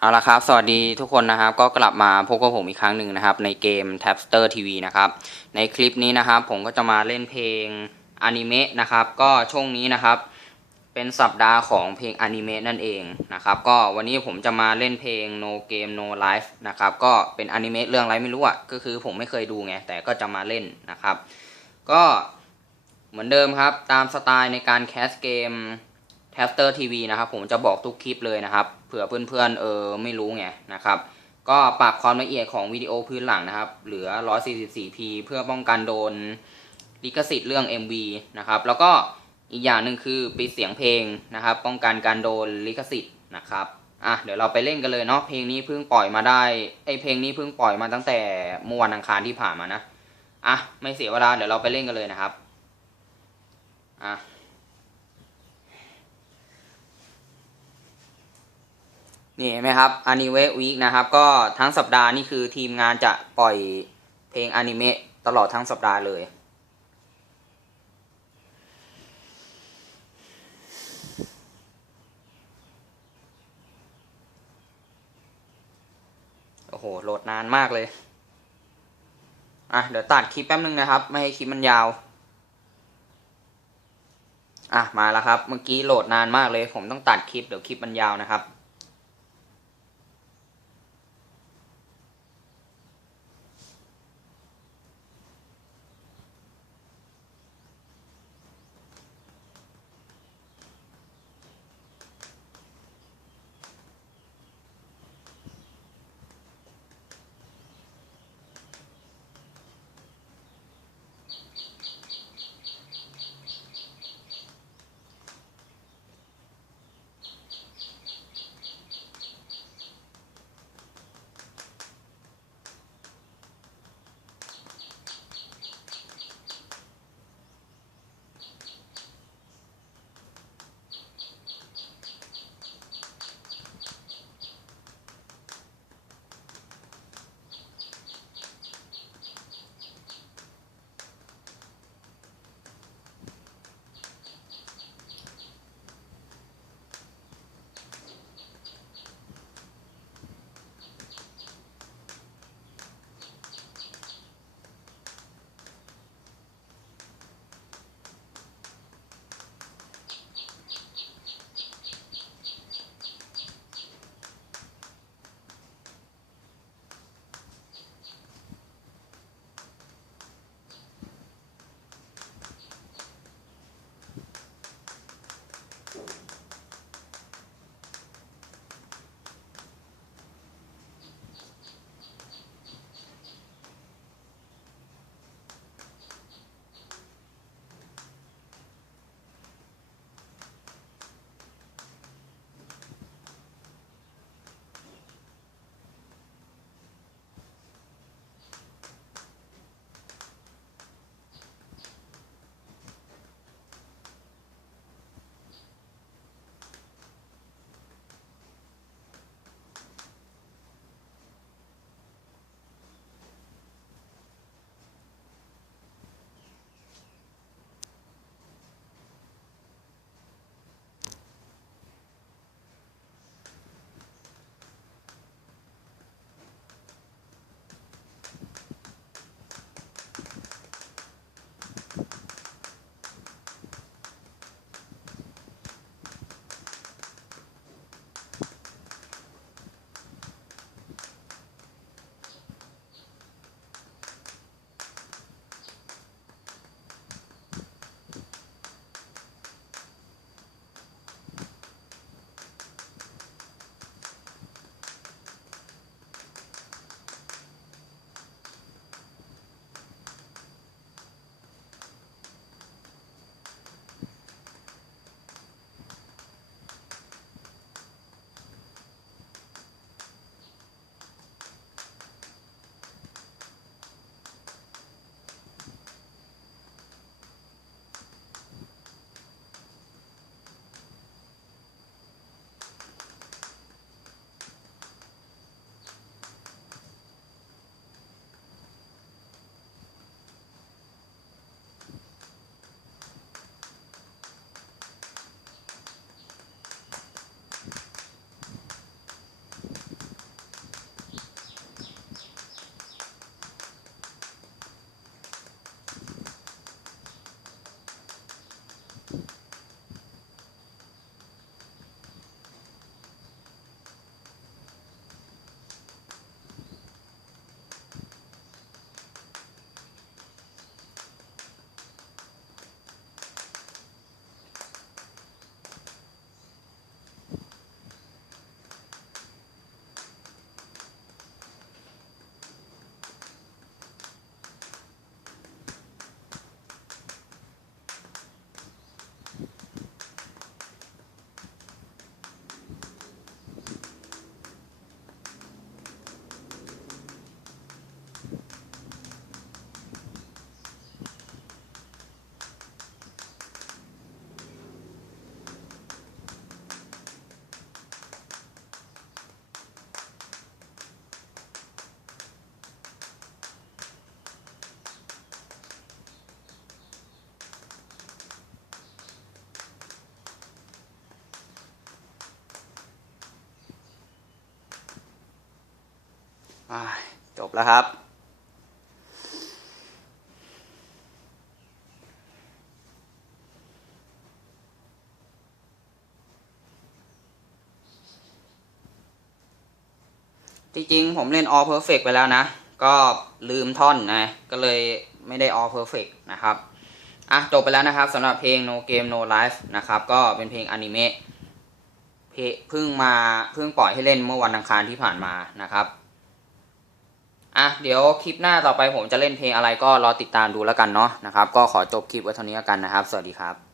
เอาละครับสวัสดีทุกคนนะครับก็กลับมาพบกับผมอีกครั้งหนึ่งนะครับ ในเกม Tapster TV นะครับในคลิปนี้นะครับ ผมก็จะมาเล่นเพลงอนิเมะนะครับก็ช่วงนี้นะครับ เป็นสัปดาห์ของเพลงอนิเมะนั่นเองนะครับก็วันนี้ผมจะมาเล่นเพลง No Game No Life นะครับก็เป็นอนิเมะเรื่องอะไรไม่รู้อะก็คือผมไม่เคยดูไงแต่ก็จะมาเล่นนะครับ ก็เหมือนเดิมครับตามสไตล์ในการแคสเกม t a f t e r TV นะครับผมจะบอกทุกคลิปเลยนะครับ เผื่อเพื่อนๆเออไม่รู้ไงนะครับก็ปรับความละเอียดของวิดีโอพื้นหลังนะครับ เหลือ 144p เพื่อป้องกันโดนลิขสิทธิ์เรื่อง MV นะครับ แล้วก็อีกอย่างหนึ่งคือปิดเสียงเพลงนะครับ ป้องกันการโดนลิขสิทธิ์นะครับอะเดี๋ยวเราไปเล่นกันเลยเนาะเพลงนี้เพิ่งปล่อยมาได้ไอเพลงนี้เพิ่งปล่อยมาตั้งแต่เมื่อวันอังคารที่ผ่านมานะอะไม่เสียเวลาเดี๋ยวเราไปเล่นกันเลยนะครับอะ นี่เห็นไหมครับอนิเวะวีคนะครับ ก็ทั้งสัปดาห์นี่คือทีมงานจะปล่อยเพลงอนิเมะตลอดทั้งสัปดาห์เลยโอ้โห โหลดนานมากเลย อะ เดี๋ยวตัดคลิปแป๊บนึงนะครับ ไม่ให้คลิปมันยาว อะ มาแล้วครับ เมื่อกี้โหลดนานมากเลย ผมต้องตัดคลิป เดี๋ยวคลิปมันยาวนะครับ จบแล้วครับ จริงๆ ผมเล่น all perfect ไปแล้วนะ ก็ลืมท่อนนะ ก็เลยไม่ได้ all perfect นะครับ อะ จบไปแล้วนะครับสำหรับเพลง no game no life นะครับ ก็เป็นเพลงอนิเมะเพลงเพิ่งมาเพิ่งปล่อยให้เล่นเมื่อวันอังคารที่ผ่านมานะครับ อะเดี๋ยวคลิปหน้าต่อไปผมจะเล่นเพลงอะไรก็รอติดตามดูแล้วกันเนาะนะครับ ก็ขอจบคลิปไว้เท่านี้แล้วกันนะครับ สวัสดีครับ